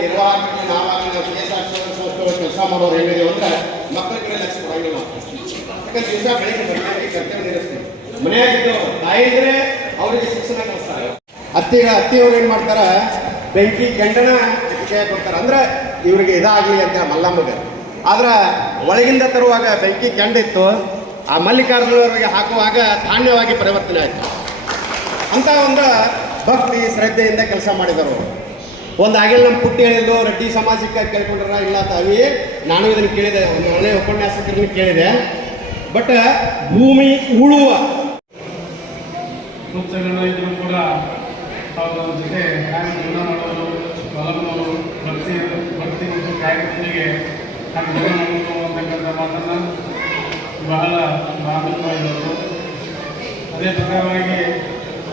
ನಿರ್ವಾಹಕರಿಗೆ ನಾವಾಗಿ ನಾವು ಕೇಸ್ ಕೆಲಸ ಮಾಡೋರು ಹೇಳಿದೆ ಅಂದ್ರೆ ಮಕ್ಕಳ ಕಡೆ ಬೆಳಗ್ಗೆ ಬರ್ತಾರೆ ಕರ್ತವ್ಯ ನಿರ್ವಹಿಸ್ತೀವಿ ಮನೆಯಾಗಿದ್ದವರು ತಾಯಿದ್ರೆ ಅವರಿಗೆ ಶಿಕ್ಷಣ ಕಲಿಸ್ತಾರೆ ಅತ್ತಿಗೆ ಅತ್ತಿಯವರು ಏನು ಮಾಡ್ತಾರೆ? ಬೆಂಕಿ ಕೆಂಡನ ಕೊಡ್ತಾರೆ. ಅಂದ್ರೆ ಇವರಿಗೆ ಇದಾಗಲಿ ಅಂತ ಮಲ್ಲಮ್ಮಗೆ ಆದ್ರೆ ಒಳಗಿಂದ ತರುವಾಗ ಬೆಂಕಿ ಕೆಂಡಿತ್ತು, ಆ ಮಲ್ಲಿಕಾರ್ಜುನವರಿಗೆ ಹಾಕುವಾಗ ಧಾನ್ಯವಾಗಿ ಪರಿವರ್ತನೆ ಆಯಿತು. ಅಂತ ಒಂದು ಭಕ್ತಿ, ಶ್ರದ್ಧೆಯಿಂದ ಕೆಲಸ ಮಾಡಿದರು. ಒಂದು ಆಗಿಲ್ಲ ನಮ್ಮ ಪುಟ್ಟಿ ಹೇಳಿದ್ದು, ರೆಡ್ಡಿ ಸಮಾಜಕ್ಕೆ ಕೇಳ್ಕೊಂಡ್ರ ಇಲ್ಲ ತಾವಿ ನಾನು ಇದನ್ನು ಕೇಳಿದೆ, ಒಂದು ಒಳ್ಳೆಯ ಉಪನ್ಯಾಸಕರನ್ನು ಕೇಳಿದೆ. ಬಟ್ ಭೂಮಿ ಉಳುವ ಕೂಡ ಜೊತೆ ಜೀವನ ಬಲವನ್ನು ಭಕ್ತಿ ಭಕ್ತಿ ಮತ್ತು ಕಾರ್ಯದೊಂದಿಗೆ ಹ್ಯಾಂಗ್ ಜೀವನ ಮಾಡೋದು ಅಂತಕ್ಕಂಥ ಮಾತನ್ನು ಬಹಳ ಮಾತನಾಡಿದರು ಅದೇ ಪ್ರಕಾರವಾಗಿ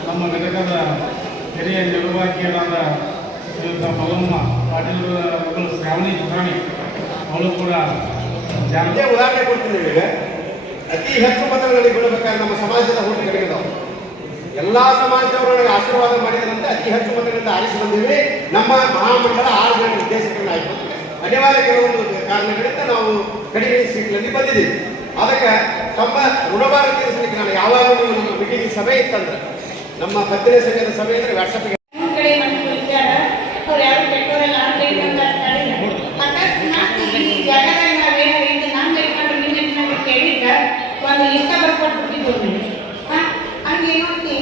ನಮ್ಮ ಘಟಕದ ಹಿರಿಯ ನಿರ್ವಾಹಕಿಯರಾದ ಶ್ರೀಯುತ ಪಲಮ್ಮ ಪಾಟೀಲ್ ಮಗಳು ಶ್ರಾವಣಿ ಪುರಾಣಿ ಅವಳು ಕೂಡ ಜಾನ ಉದಾಹರಣೆ ಕೊಡ್ತೀನಿ ಅತಿ ಹೆಚ್ಚು ಮತಗಳಲ್ಲಿ ಬೀಳಬೇಕಾದ್ರೆ ನಮ್ಮ ಸಮಾಜದ ಹೋಟಿ ಕಡೆಗಿದಾವೆ ಎಲ್ಲಾ ಸಮಾಜದವರೊಳಗೆ ಆಶೀರ್ವಾದ ಮಾಡಿದ್ರಂತೆ ಅತಿ ಹೆಚ್ಚು ಮತಗಳಿಂದ ಆರಿಸಿ ಬಂದೀವಿ. ನಮ್ಮ ಮಹಾಮಂಡಲ ಆರು ಜನ ನಿರ್ದೇಶಕರನ್ನ ಅನಿವಾರ್ಯ ಕೆಲವೊಂದು ಕಾರಣಗಳಿಂದ ನಾವು ಕಡಿಮೆ ಸೀಟ್ನಲ್ಲಿ ಬಂದಿದ್ದೀವಿ. ಅದಕ್ಕೆ ತಮ್ಮ ಋಣಭಾರ ತೀರಿಸಲಿಕ್ಕೆ ನಾನು ಯಾವಾಗಲೂ ನಮ್ಮ ಮೀಟಿಂಗ್ ಸಭೆ ಇತ್ತಂದ್ರೆ, ನಮ್ಮ ಪತ್ರಿಕೆ ಸಂಘದ ಸಭೆ ಅಂದ್ರೆ ವಾಟ್ಸಪ್ಗೆ ಒಂದು ಇಷ್ಟ ಬರ್ಕೊಟ್ಬಿಟ್ಟಿದ್ವು ನನಗೆ ಹಾ? ಹಂಗೇನೋತಿ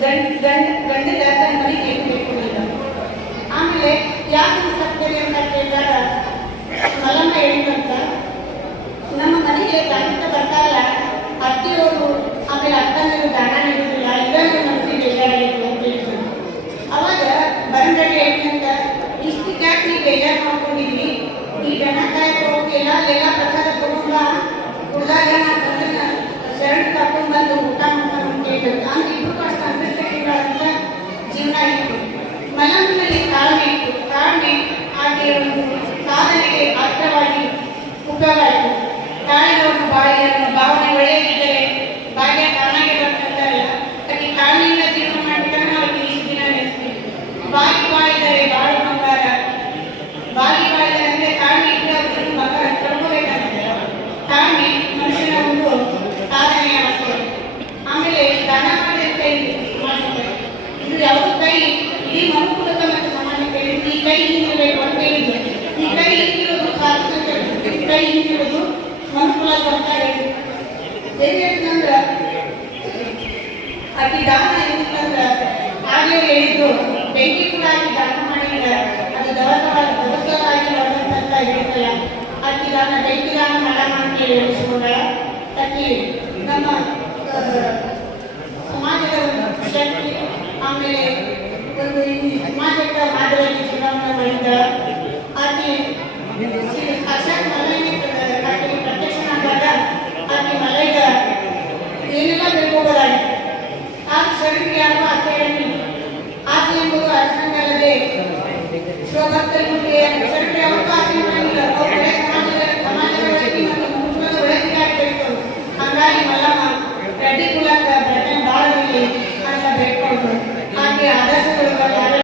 ಗಂಡ ಗಂಡ ಗಂಡದ ತನ್ನ ಆಮೇಲೆ ಯಾಕೆ ಮಲ್ಲಮ್ಮ ಹೇಳಿದಂತ ನಮ್ಮ ಮನೆಗೆ ಖಂಡಿತ ಬರ್ತಾರಲ್ಲ ಅತ್ತಿಯವರು ಆಮೇಲೆ ಅಕ್ಕನಿಗೆ ದಾನ ನೀಡುದಿಲ್ಲ ಇದನ್ನು ಮನಸ್ಸಿಗೆ ಬೇಜಾರಾಗಿತ್ತು ಅಂತ ಹೇಳಿದ್ರು. ಅವಾಗ ಬರಂಗಡಿ ಹೇಳಿದಂತ, ಇಷ್ಟು ಯಾಕೆ ನೀವು ಬೇಜಾರು ಮಾಡ್ಕೊಂಡಿದ್ವಿ ಈ ದನ ಕಾಯಕ್ಕೆ ಹೋಗಿಲ್ಲ ಎಲ್ಲ ಪ್ರಸಾದ ತಗೊಂಡ ಉಳಿದಾಗ ಉಪಯೋಗ ಆಯಿತು ತಾಳಿದವರ ಬಾಯಿಯನ್ನು ಭಾವನೆ ಒಳ್ಳೆಯದಿದ್ದರೆ ಭಾಗ್ಯ ತಾನಾಗೆ ಬರ್ತಿರ್ತಾರಲ್ಲ ಅದಕ್ಕೆ ತಾಳ್ಮೆಯಿಂದ ಜೀವನ ಮಾಡ್ತಾರೆ ನಾವು ಈ ದಿನ ನೆನೆಸ್ತೀವಿ ಬಾಗಿ ಬಾಯಿದರೆ ಬಾಳು ಬಂಗಾರ. ಬಾಗಿ ಬಾಯಿದರೆ ಅಂದರೆ ಕಾಣಿ ಇದ್ರೆ ಬಂಗಾರ ತಳ್ಕೋಬೇಕಾಗ್ತದೆ ತಾಳ್ಮೆ ಮನುಷ್ಯನ ಒಂದು ಸಾಧನೆಯ ಅವಸ್ಥೆ ಆಮೇಲೆ ದಾನ ಮಾಡಿದ ಕೈ ಸಮಾಜಕ್ಕೆ ಇದು ಯಾವುದು ಕೈ? ಇಡೀ ಮನುಕುಲದ ಮತ್ತು ಸಮಾಜಕ್ಕೆ ಈ ಕೈ ಹಿಂಗಿರಬೇಕು ಅಂತ ಹೇಳಿದ್ರು ಈ ಕೈ ಹಿಂಗಿರೋದು ಸಾರ್ಥಕ ಈ ಕೈ ಹಿಂಗಿರೋದು ಮನುಕುಲ ಅಂತ ದಾನ ಏನಂತಂದ್ರ ಹಾಗೆ ಹೇಳಿದ್ರು ಬೆಂಕಿ ಕೂಡ ಆಗಿ ಅದು ದವಸ ದವಸವಾಗಿ ಹೊರದಂತ ಹೇಳಿದ್ದಲ್ಲ ಅತಿ ದಾನ ಬೆಂಕಿ ದಾನ ಅಂತ ನಮ್ಮ ಸಮಾಜದ ಶಕ್ತಿ ಆಮೇಲೆ ಒಂದು ಈ ಸಮಾಜಕ್ಕೆ ಮಾದರಿಯಾಗಿ ಚುನಾವಣೆ ಮಾಡಿದ ಆಕೆ ಶ್ರೀ Jogar pergunta